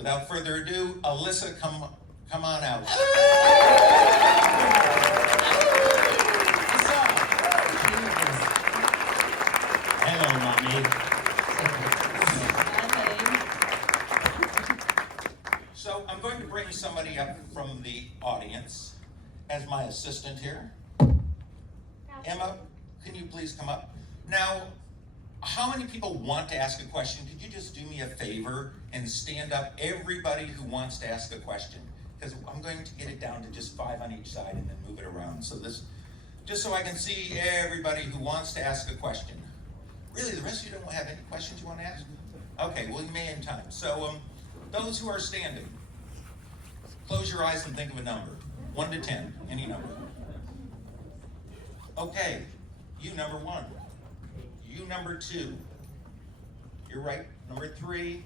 Without further ado, Alyssa, come on out. Hello, Mommy. So I'm going to bring somebody up from the audience as my assistant here. Emma, can you please come up? Now, how many people want to ask a question? Could you just do me a favor and stand up, everybody who wants to ask a question? Because I'm going to get it down to just 5 on each side and then move it around. So this, just so I can see everybody who wants to ask a question. Really, the rest of you don't have any questions you want to ask? Okay, well, you may in time. So those who are standing, close your eyes and think of a number. 1 to 10, any number. Okay, you number 1. You number 2. You're right. Number 3.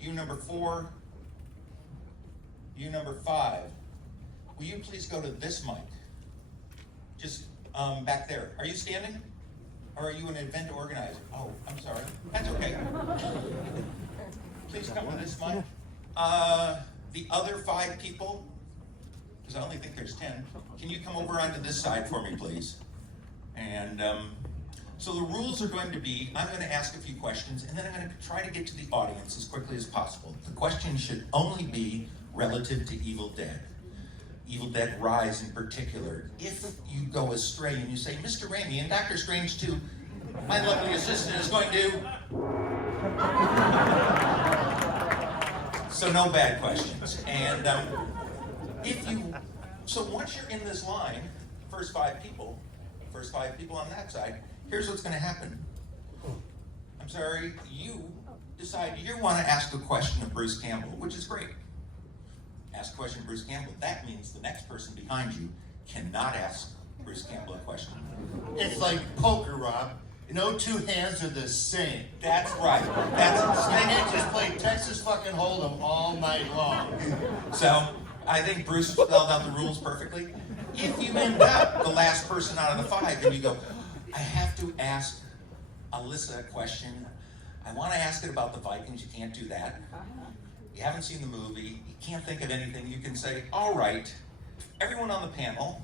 You number 4. You number 5. Will you please go to this mic? Just back there. Are you standing? Or are you an event organizer? Oh, I'm sorry. That's okay. Please come to this mic. The other 5 people, because I only think there's 10, can you come over onto this side for me, please? And so the rules are going to be, I'm going to ask a few questions, and then I'm going to try to get to the audience as quickly as possible. The question should only be relative to Evil Dead. Evil Dead Rise in particular. If you go astray and you say, Mr. Raimi and Dr. Strange too, my lovely assistant is going to... So no bad questions. And so once you're in this line, first five people on that side, here's what's going to happen. I'm sorry, you decide you want to ask a question of Bruce Campbell, which is great. Ask a question of Bruce Campbell. That means the next person behind you cannot ask Bruce Campbell a question. It's like poker, Rob. No 2 hands are the same. That's right. That's I can't just play Texas fucking Hold'em all night long. So I think Bruce spelled out the rules perfectly. If you end up the last person out of the 5 and you go, I have to ask Alyssa a question. I want to ask it about the Vikings. You can't do that. You haven't seen the movie. You can't think of anything. You can say, all right, everyone on the panel,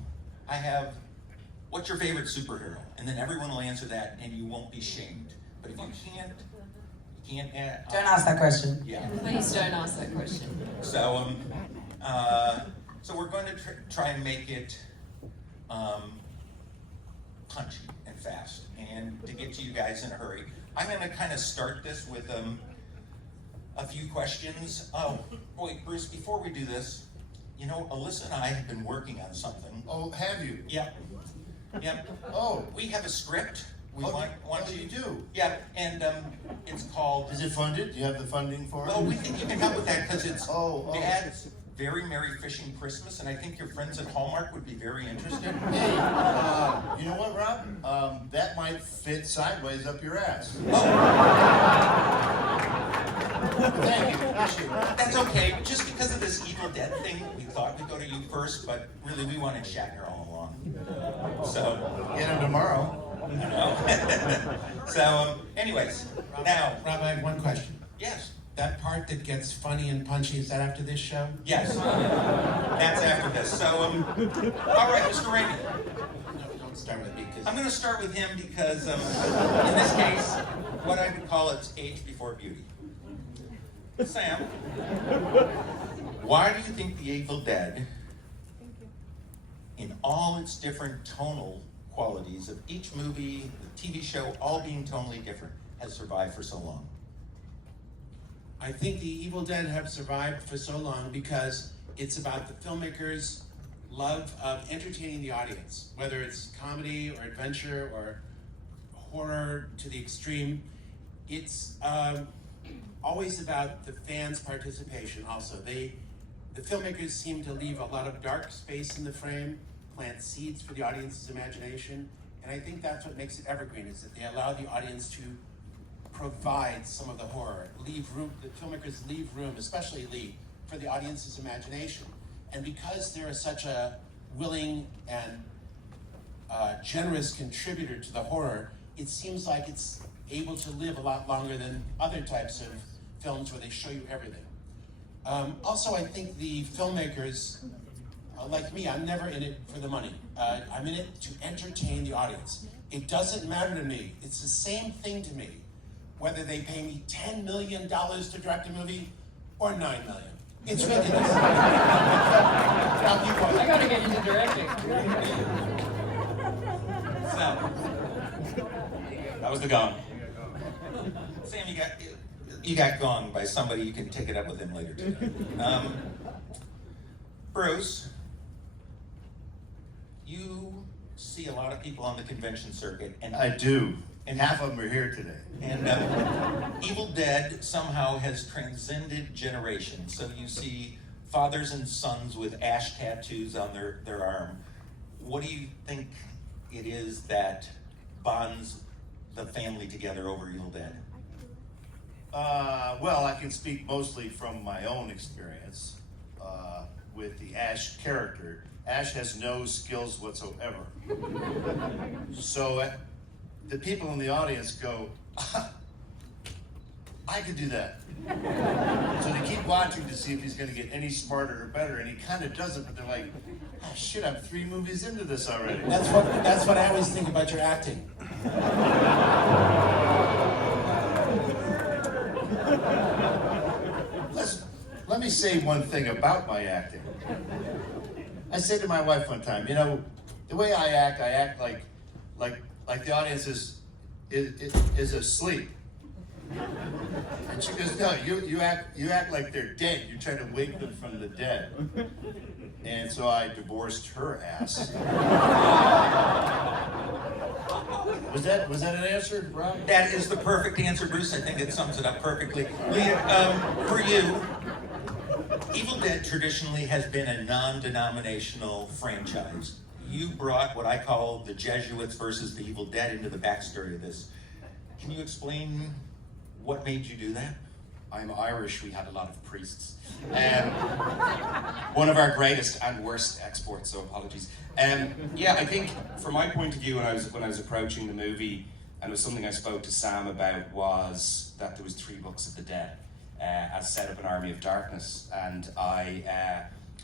I have, what's your favorite superhero? And then everyone will answer that and you won't be shamed. But if you can't don't ask that question. Yeah. Please don't ask that question. So, so we're going to try and make it punchy and fast, and to get to you guys in a hurry. I'm going to kind of start this with a few questions. Oh, wait, Bruce, before we do this, you know, Alyssa and I have been working on something. Oh, have you? Yep. Yep. Oh. We have a script. We What want do you you do? Yeah, and it's called... Is it funded? Do you have the funding for it? Well, we think you can help with that because it's Oh. Dad's Very Merry Fishing Christmas, and I think your friends at Hallmark would be very interested. Hey, you know what, Rob? That might fit sideways up your ass. Oh, Thank you. Appreciate it. that's okay. Just because of this Evil Dead thing, we thought we'd go to you first, but really we wanted Shatner all along. So, Get him tomorrow. you know. So, anyways, now, Rob, I have one question. yes. That part that gets funny and punchy, is that after this show? Yes, that's after this. So, all right, Mr. Raimi. No, don't start with me, because I'm going to start with him because, in this case, what I would call it's age before beauty. Sam, why do you think The Evil Dead, in all its different tonal qualities of each movie, the TV show, all being tonally different, has survived for so long? I think The Evil Dead have survived for so long because it's about the filmmakers' love of entertaining the audience, whether it's comedy or adventure or horror to the extreme. It's always about the fans' participation also. The filmmakers seem to leave a lot of dark space in the frame, plant seeds for the audience's imagination, and I think that's what makes it evergreen, is that they allow the audience to provide some of the horror, leave room, the filmmakers leave room, especially Lee, for the audience's imagination. And because they're such a willing and generous contributor to the horror, it seems like it's able to live a lot longer than other types of films where they show you everything. Also, I think the filmmakers, like me, I'm never in it for the money. I'm in it to entertain the audience. It doesn't matter to me. It's the same thing to me, whether they pay me $10 million to direct a movie or $9 million. It's really this. Now keep going. I gotta get into directing. Sam, That was the gong. Sam, you got gonged by somebody. You can take it up with him later today. Bruce, you see a lot of people on the convention circuit, and I do, and half of them are here today. And Evil Dead somehow has transcended generations. So you see fathers and sons with ash tattoos on their arm. What do you think it is that bonds the family together over Evil Dead? Well, I can speak mostly from my own experience with the Ash character. Ash has no skills whatsoever. So the people in the audience go, I could do that. So they keep watching to see if he's going to get any smarter or better, and he kind of doesn't, but they're like, oh, shit, I'm 3 movies into this already. That's what I always think about your acting. Let me say one thing about my acting. I said to my wife one time, you know, the way I act like the audience is asleep. And she goes, no, you act like they're dead. You're trying to wake them from the dead. And so I divorced her ass. Was that an answer, Rob? That is the perfect answer, Bruce. I think it sums it up perfectly. Leah, for you, Evil Dead traditionally has been a non-denominational franchise. You brought what I call the Jesuits versus the Evil Dead into the backstory of this. Can you explain what made you do that? I'm Irish, we had a lot of priests. One of our greatest and worst exports, so apologies. Yeah, I think from my point of view, when I was approaching the movie, and it was something I spoke to Sam about, was that there was 3 books of the dead as set up an army of darkness, and I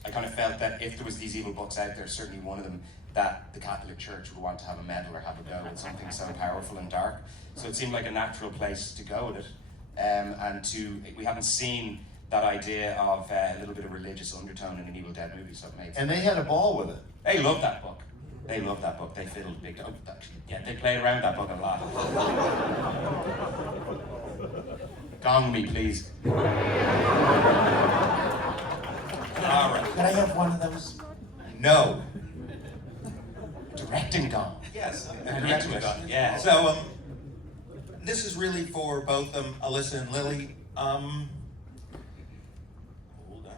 kind of felt that if there was these evil books out there, certainly one of them, that the Catholic Church would want to have a medal or have a go at something so powerful and dark. So it seemed like a natural place to go with it. We haven't seen that idea of a little bit of religious undertone in an Evil Dead movie, so it made sense. And they had a ball with it. They loved that book. They loved that book. They fiddled big. They played around that book a lot. Gong me, please. All right. Can I have one of those? No. Directing gong. Yes, I'm into it. Yeah. So, this is really for both Alyssa and Lilly. Hold on.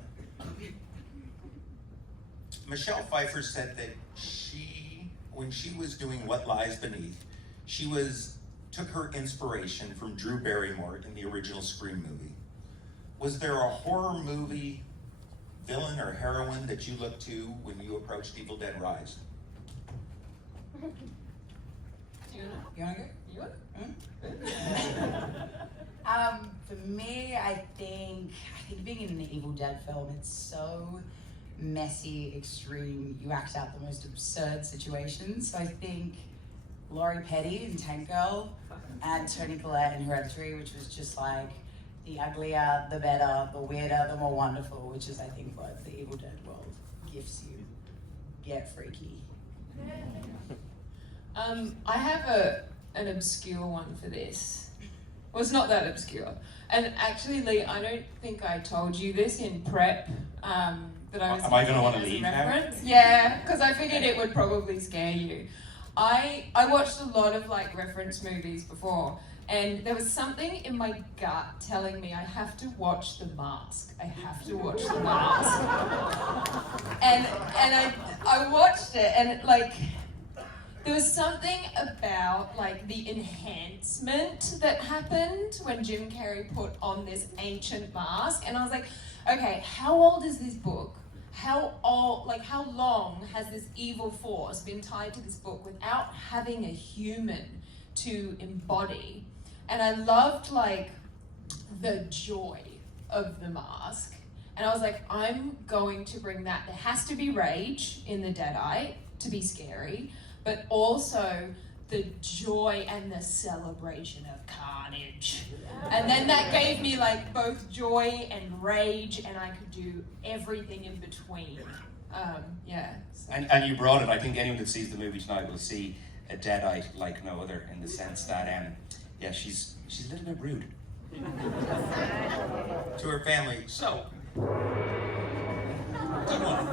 Michelle Pfeiffer said that when she was doing What Lies Beneath, took her inspiration from Drew Barrymore in the original Scream movie. Was there a horror movie villain or heroine that you looked to when you approached Evil Dead Rise? You wanna go? You want? For me, I think being in an Evil Dead film, it's so messy, extreme. You act out the most absurd situations. So I think Laurie Petty in Tank Girl and Toni Collette in Hereditary, which was just like the uglier, the better, the weirder, the more wonderful, which is I think what the Evil Dead world gifts you. Get freaky. I have an obscure one for this. Well, it's not that obscure. And actually, Lee, I don't think I told you this in prep. That I was Am I gonna using wanna as a leave now? reference. Yeah, because I figured it would probably scare you. I watched a lot of like reference movies before, and there was something in my gut telling me I have to watch The Mask. I have to watch The Mask. and I watched it, and like there was something about like the enhancement that happened when Jim Carrey put on this ancient mask, and I was like, okay, how old is this book? How long has this evil force been tied to this book without having a human to embody? And I loved like the joy of the mask. And I was like, I'm going to bring that. There has to be rage in the Deadite to be scary, but also the joy and the celebration of carnage. And then that gave me like both joy and rage, and I could do everything in between. Yeah. So. And you brought it. I think anyone that sees the movie tonight will see a Deadite like no other, in the sense that yeah, she's a little bit rude. To her family. So, good one.